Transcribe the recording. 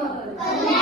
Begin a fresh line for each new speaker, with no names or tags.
Allah.